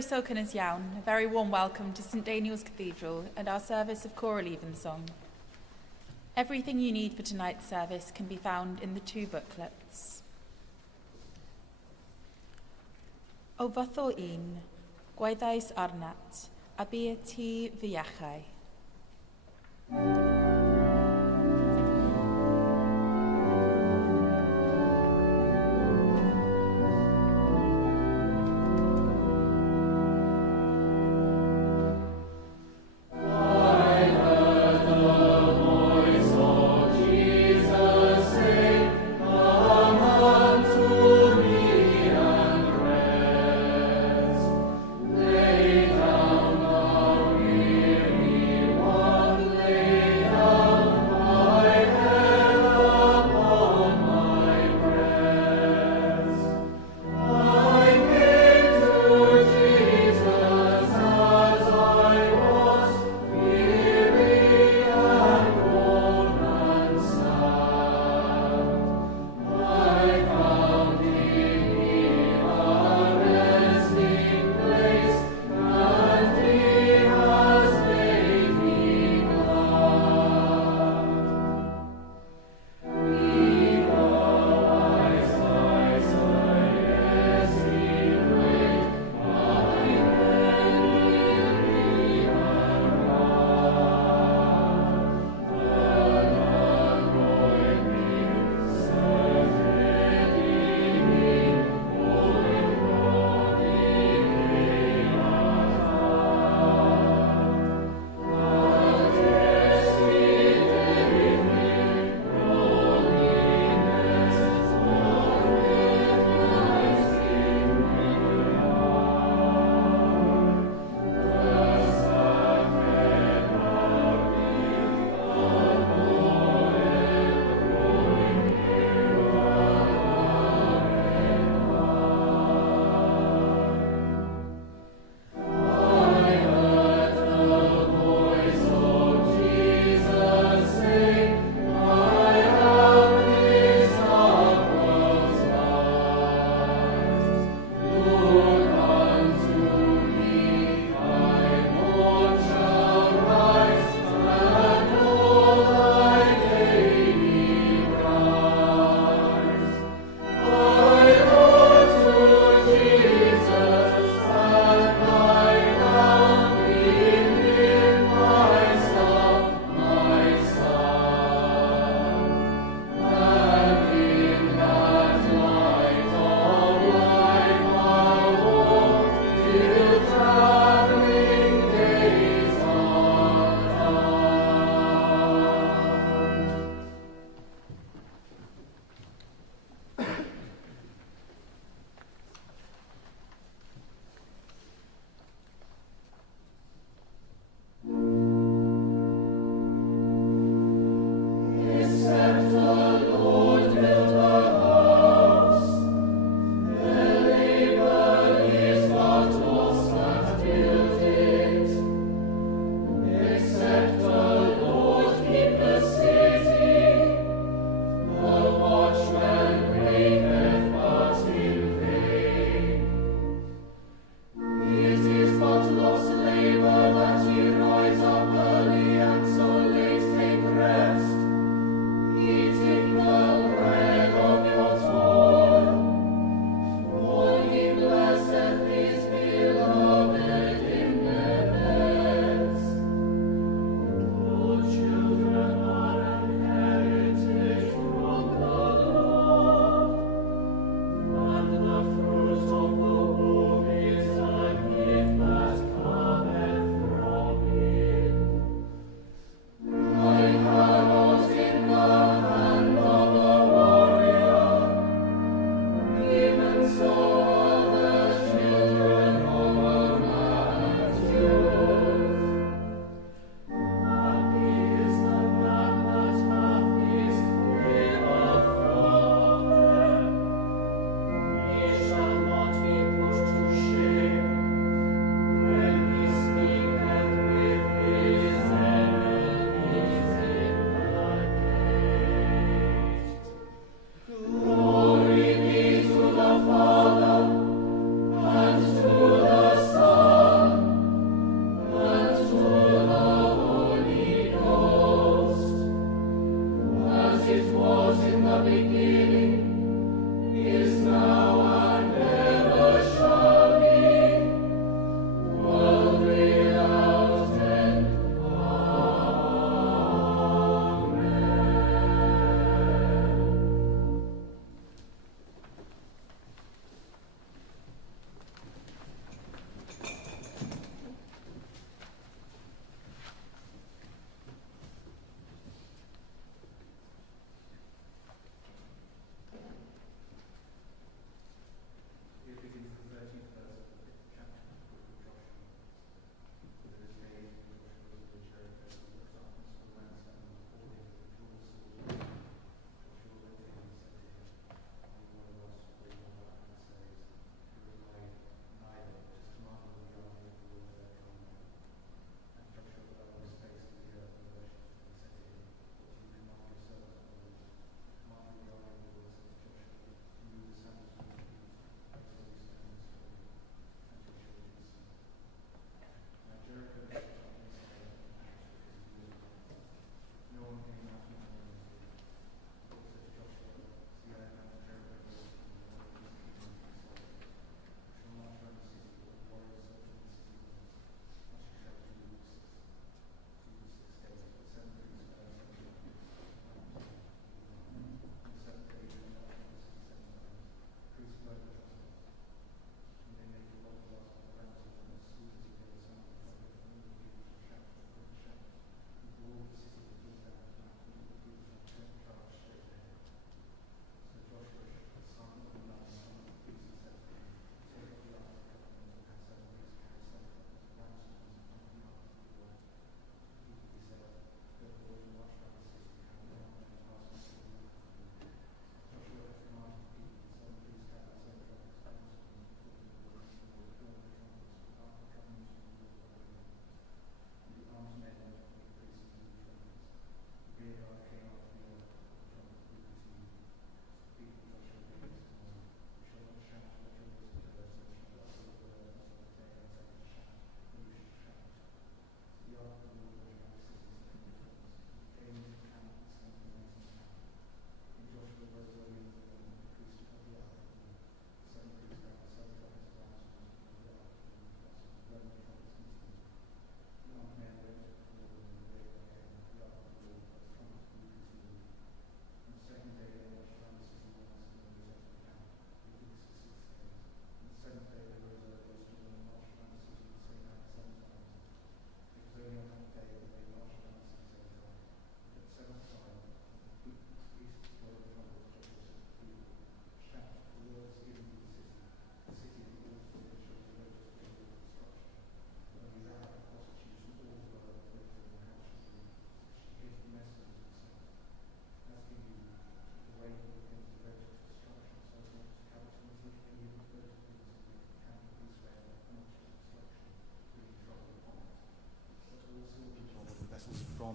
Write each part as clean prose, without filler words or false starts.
Croeso Cynnes Iawn, a very warm welcome to St Daniel's Cathedral and our service of choral evensong. Everything you need for tonight's service can be found in the 2 booklets. O fatho un, gwaeddais arnat, a bia ti fiachau. Lay down our weary one, lay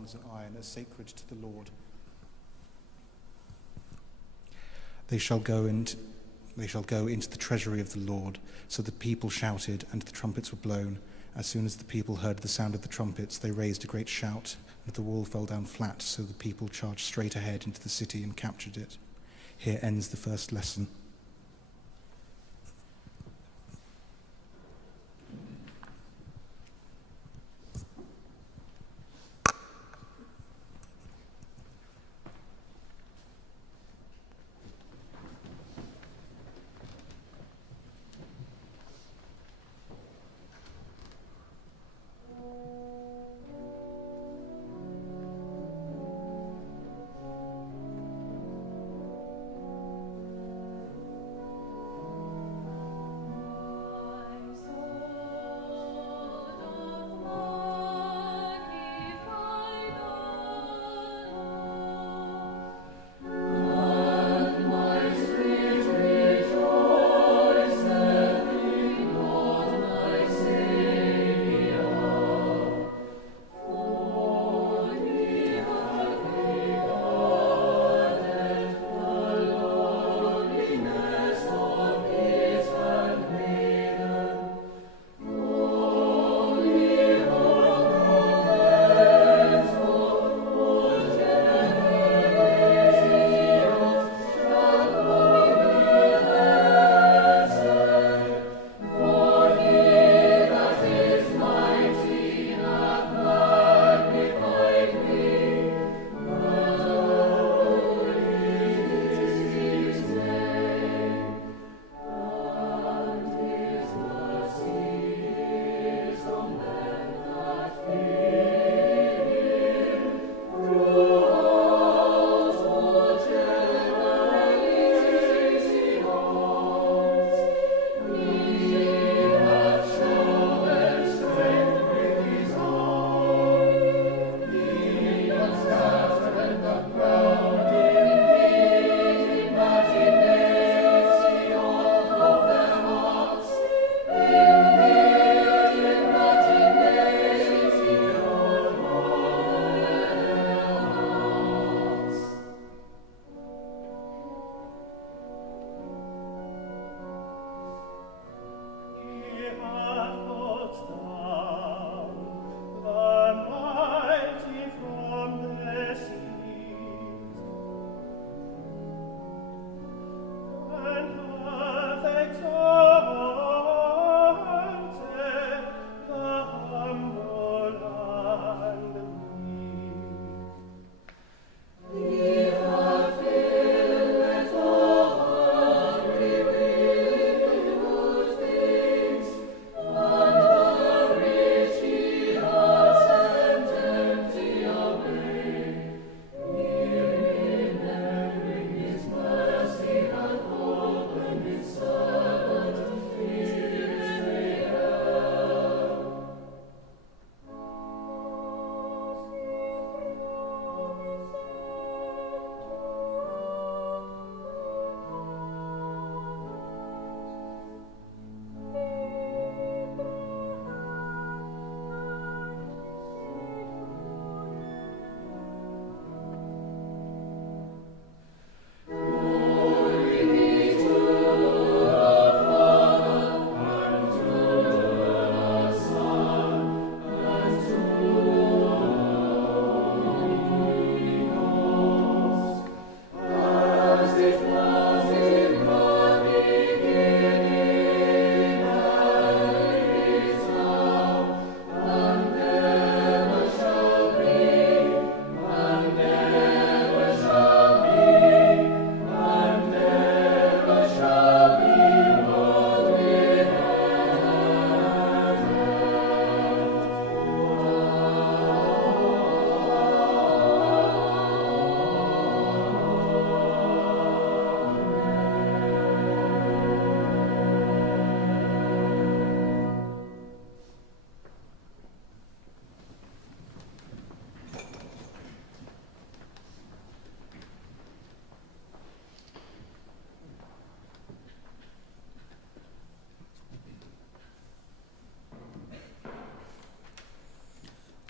bars of iron are sacred to the Lord. They shall go into the treasury of the Lord. So the people shouted, and the trumpets were blown. As soon as the people heard the sound of the trumpets, they raised a great shout, and the wall fell down flat, so the people charged straight ahead into the city and captured it. Here ends the first lesson.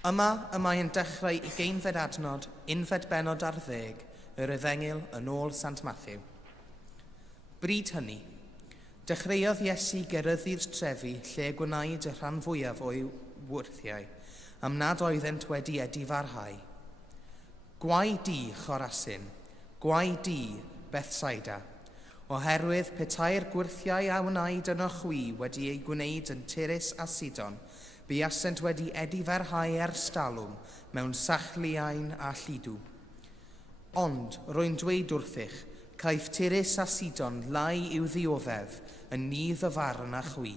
Yma y mae'n dechrau 20 adnod, 11 yr Efengyl yn ôl Sant Matthew. Bryd hynny, dechreuodd Iesu geryddu'r trefi lle gwnaed y rhan fwyaf o'i wrthiau, am nad oeddent wedi edifarhau. Gwai di, Chorasin, gwai di, Bethsaida, oherwydd petai'r gwrthiau a wnaed yno chwi wedi ei gwneud yn Tyrus a Sidon, buasent wedi edifarhau ers talwm mewn sachliain a lludw. Ond rwy'n dweud wrthych, caiff Tyrus a Sidon lai i'w ddioddef yn nidd y farn a chwi.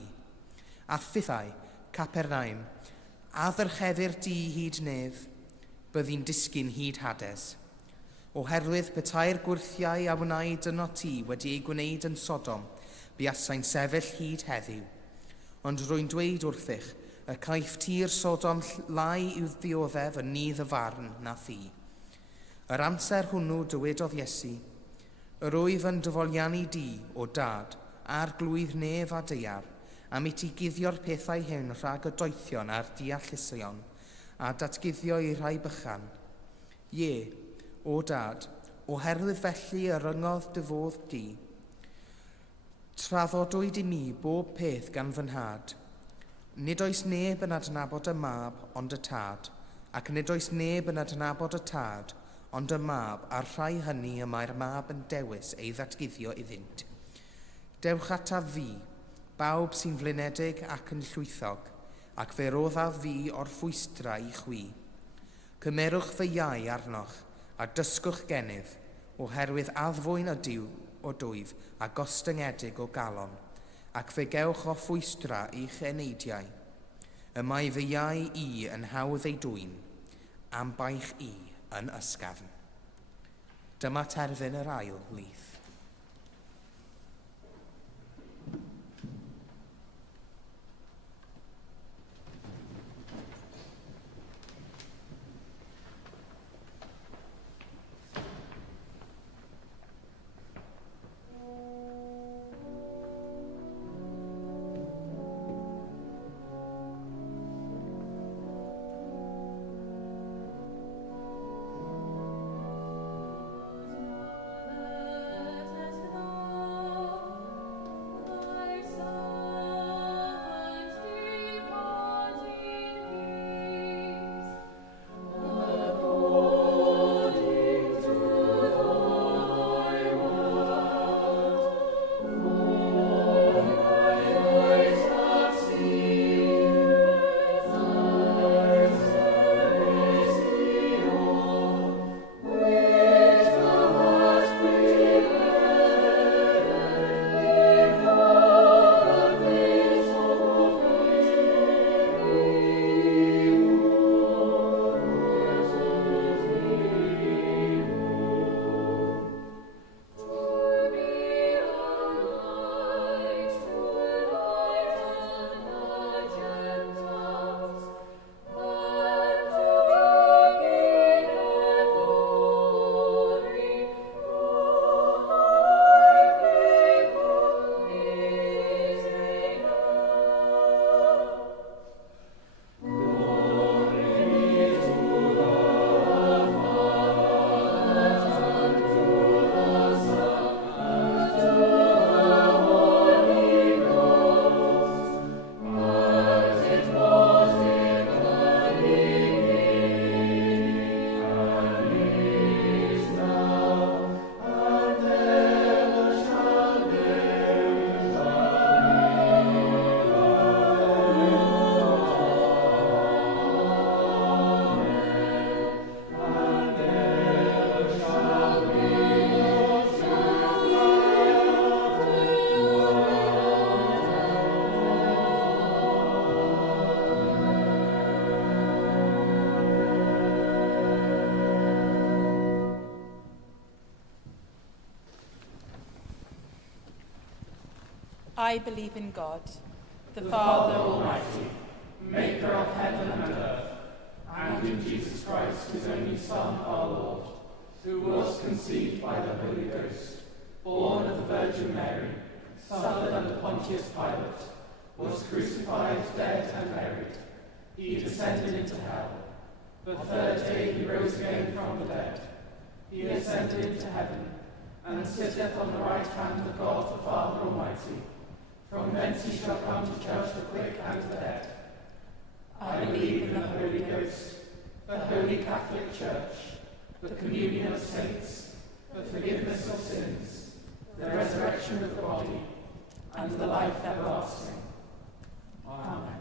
A phithau, Capernaum, a ddyrcheddir di hyd nef, byddi'n disgyn hyd Hades. Oherwydd petai'r gwrthiau a wnaed yno ti wedi ei gwneud yn Sodom, buasai'n sefyll hyd heddiw. Ond rwy'n dweud wrthych, y caiff tir Sodom lai i'w ddioddef yn nidd y farn na thi. Yr amser hwnnw dywedodd Iesu, yr wyf yn dyfoliannu di o dad a'r glwydd nef a deiar, am i ti guddio'r pethau hyn rhag y doethion a'r deallusion, a datguddio i rai bychan. Ie, o dad, oherwydd felly y ryngodd dyfodd di. Traddodwyd i mi bob peth gan fy nhad. Nid oes neb yn adnabod y mab, ond y tad, ac nid oes neb yn adnabod y tad, ond y mab, a'r rhai hynny y mae'r mab yn dewis ei ddatguddio iddynt. Dewch ataf fi, bawb sy'n flinedig ac yn llwythog, ac fe roddaf fi o'r ffwystra i chwi. Cymerwch fy iau arnoch, a dysgwch gennyf, oherwydd addfwyn ydyw o dwyf a gostyngedig o galon, ac fe gewch o ffwystra i'ch eneidiau. Y mae fy iau i yn hawdd ei dwyn, am baich i yn ysgafn. Dyma terfyn yr ail lith. I believe in God, the Father Almighty, maker of heaven and earth, and in Jesus Christ, his only Son, our Lord, who was conceived by the Holy Ghost, born of the Virgin Mary, suffered under Pontius Pilate, was crucified, dead, and buried. He descended into hell. The third day he rose again from the dead. He ascended into heaven, and sitteth on the right hand of God the Father Almighty. From thence he shall come to judge the quick and the dead. I believe in the Holy Ghost, the Holy Catholic Church, the communion of saints, the forgiveness of sins, the resurrection of the body, and the life everlasting. Amen.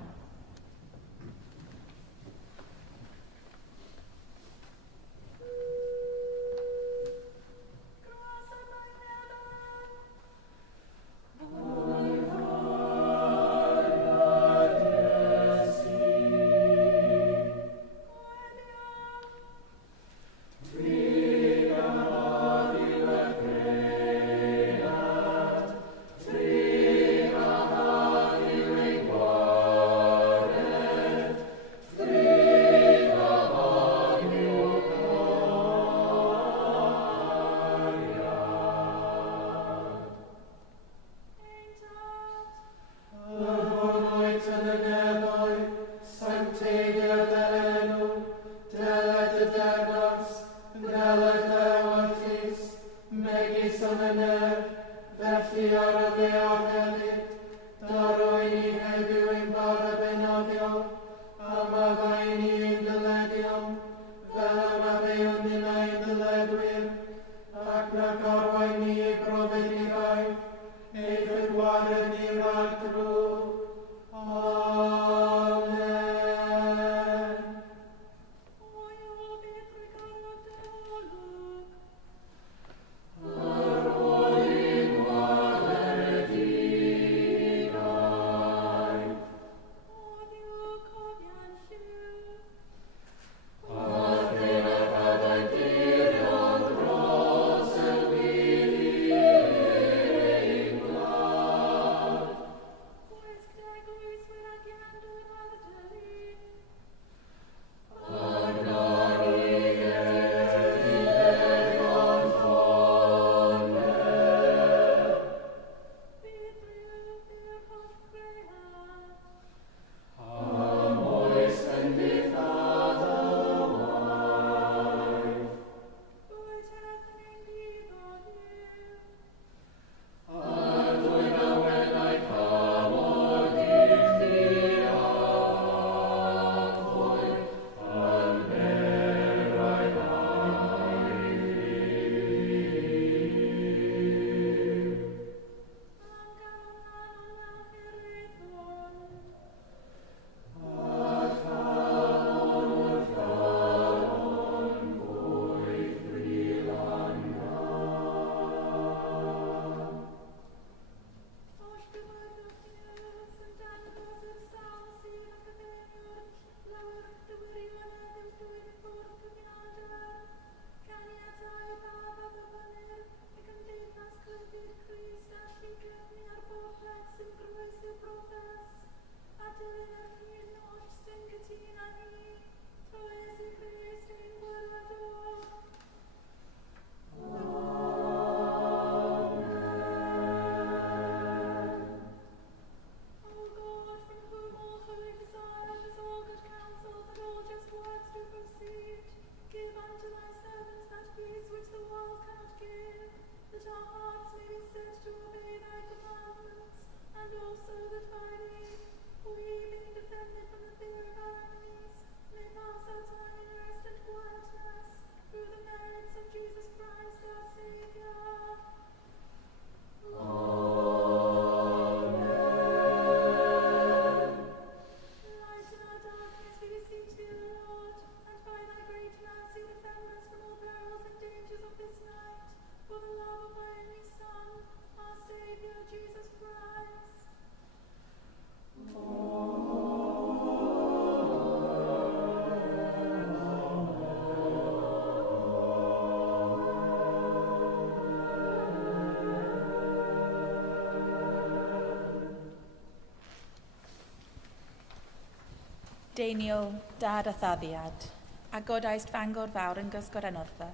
Daniel, dad a thaddiad, a godaist fangor fawr yn gysgod enorfa,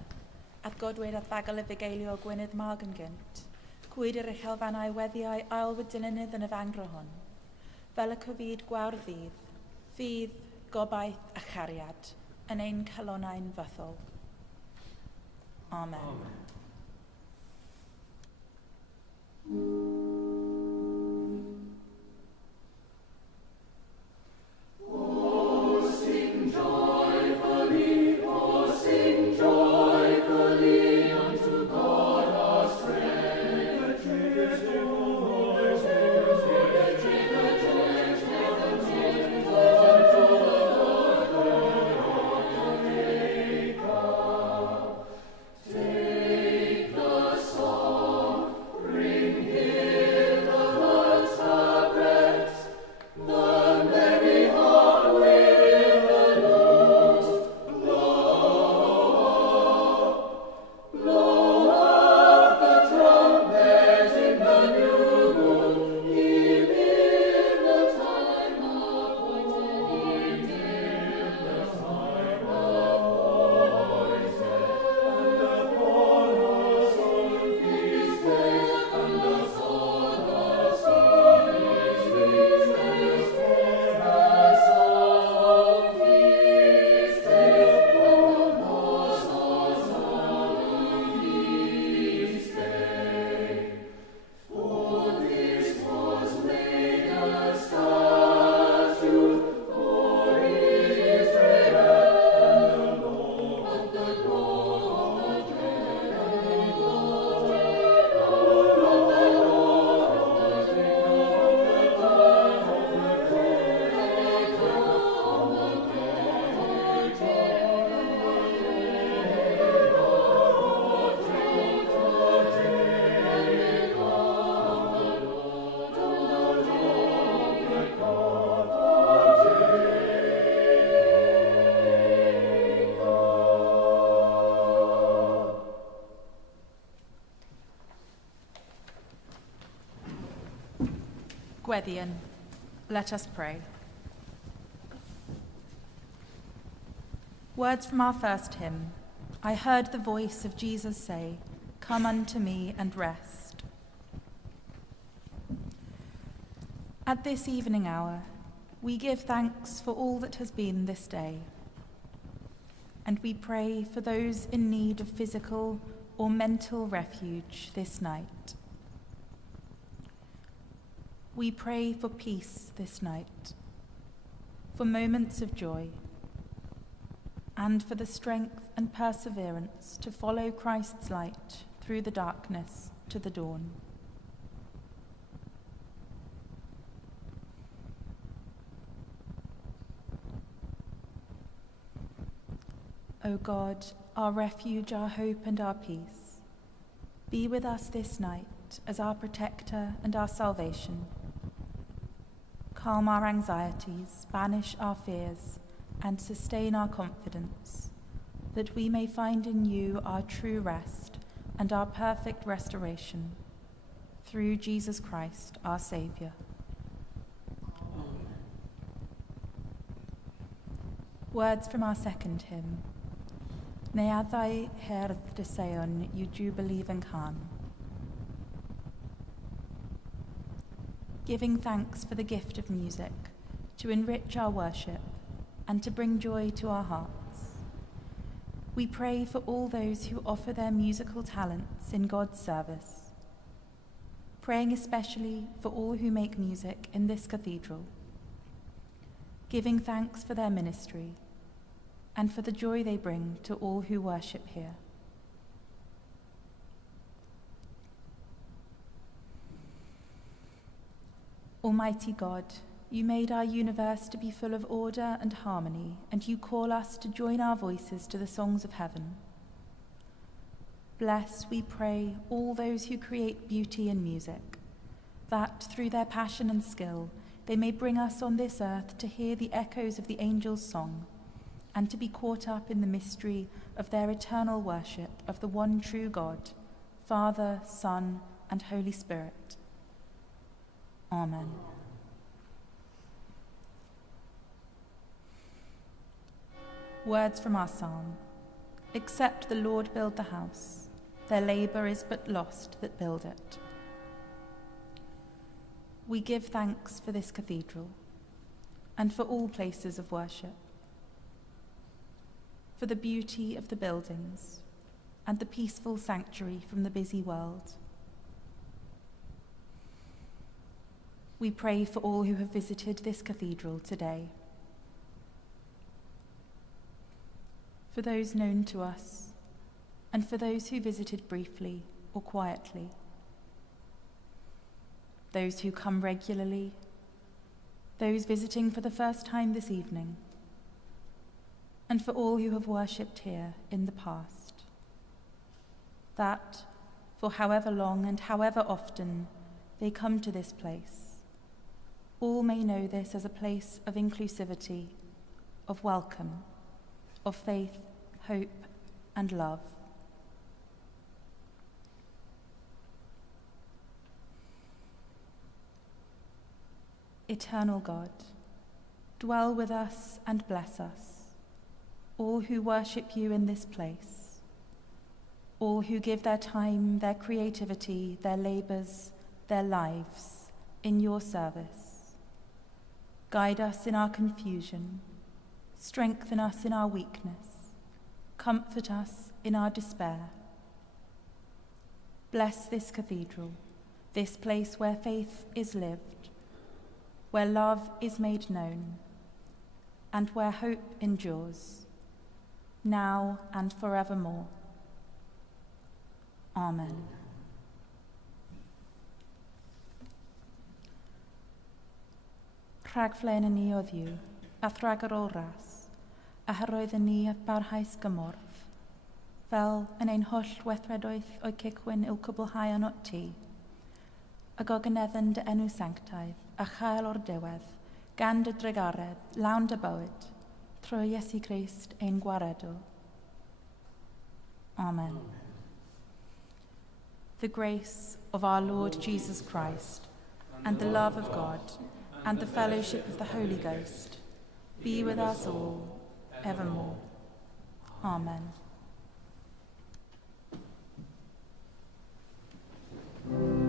ath godwyr a thagol y fugeilio Gwynydd Mag yn gynt, cwyd yr uchel fannau weddiau ailwyd dylynydd yn y fangro hon, fel y cyfyd gwawr ddydd, ffydd, gobaith a chariad, yn ein calonnau'n fyddol. Amen. Gweddian, let us pray. Words from our first hymn. I heard the voice of Jesus say, "Come unto me and rest." At this evening hour, we give thanks for all that has been this day, and we pray for those in need of physical or mental refuge this night. We pray for peace this night, for moments of joy, and for the strength and perseverance to follow Christ's light through the darkness to the dawn. O God, our refuge, our hope, and our peace, be with us this night as our protector and our salvation. Calm our anxieties, banish our fears, and sustain our confidence, that we may find in you our true rest and our perfect restoration, through Jesus Christ, our Saviour. Amen. Words from our second hymn. Neuaddau herdd dy Sion yw jubilee fy nghan. Giving thanks for the gift of music, to enrich our worship, and to bring joy to our hearts. We pray for all those who offer their musical talents in God's service, praying especially for all who make music in this cathedral, giving thanks for their ministry and for the joy they bring to all who worship here. Almighty God, you made our universe to be full of order and harmony, and you call us to join our voices to the songs of heaven. Bless, we pray, all those who create beauty in music, that through their passion and skill, they may bring us on this earth to hear the echoes of the angels' song, and to be caught up in the mystery of their eternal worship of the one true God, Father, Son, and Holy Spirit. Amen. Words from our psalm. Except the Lord build the house, their labour is but lost that build it. We give thanks for this cathedral and for all places of worship. for the beauty of the buildings and the peaceful sanctuary from the busy world. We pray for all who have visited this cathedral today. For those known to us, and for those who visited briefly or quietly. Those who come regularly, those visiting for the first time this evening, and for all who have worshipped here in the past. That, for however long and however often they come to this place, all may know this as a place of inclusivity, of welcome, of faith, hope, and love. Eternal God, dwell with us and bless us, all who worship you in this place, all who give their time, their creativity, their labors, their lives in your service. Guide us in our confusion, strengthen us in our weakness, comfort us in our despair. Bless this cathedral, this place where faith is lived, where love is made known, and where hope endures, now and forevermore. Amen. Rhagflen yn ni o ddiw, a thrag ar ôl ras, a hyroedd yn ni at barhaus gymorth, fel yn ein holl weithredoedd o'i cicwyn i'w cwblhau yn o ti, a gogyneddyn dy enw sanctaidd, a chael o'r diwedd, gan dy dregaredd, lawn dy bywyd, trwy Iesu Grist ein gwaredw. Amen. The grace of our Lord Jesus Christ, and the love of God, and the fellowship of the Holy Ghost, be with us all, evermore. Amen. We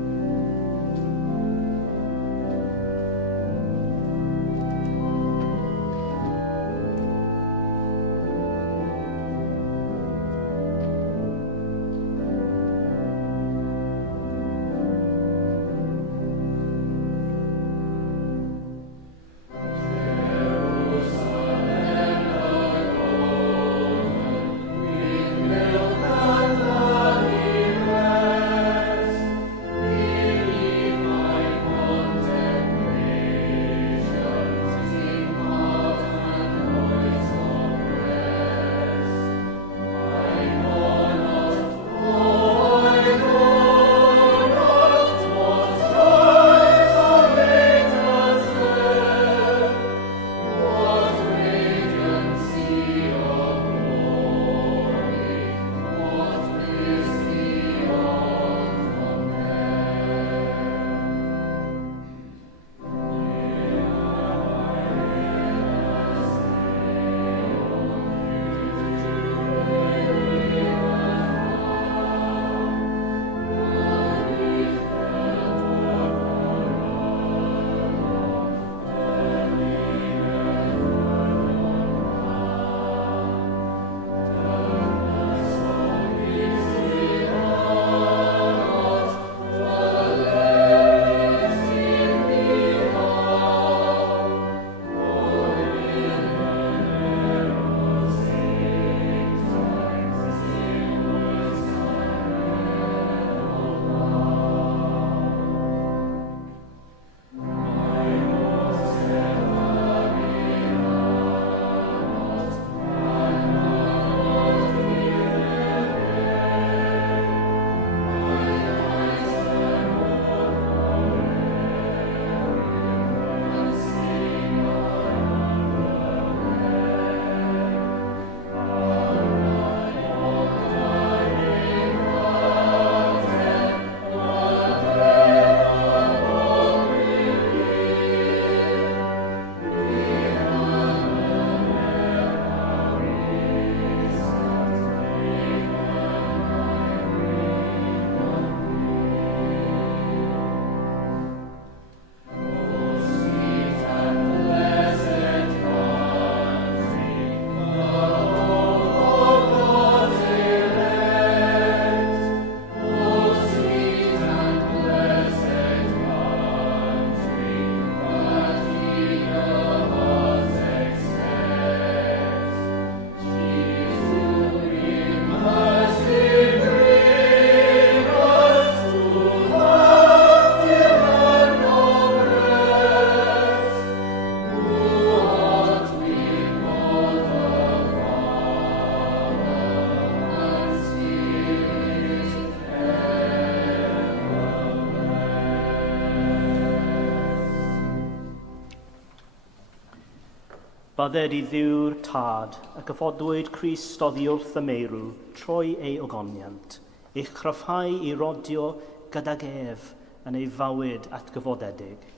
Bydded i ddiw'r tad, ac yfodwyd Crist oddi wrth y meirw, troi ei ogoniant, eich cryfhau i rodio gydag ef yn ei fywyd atgyfodedig,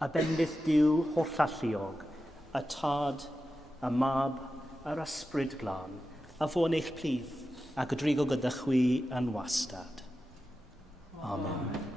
a bendith Duw hollalluog, y tad, y mab, yr ysbryd glân, a ffôn eich plith, ac y drigo gyda chwi yn wastad. Amen.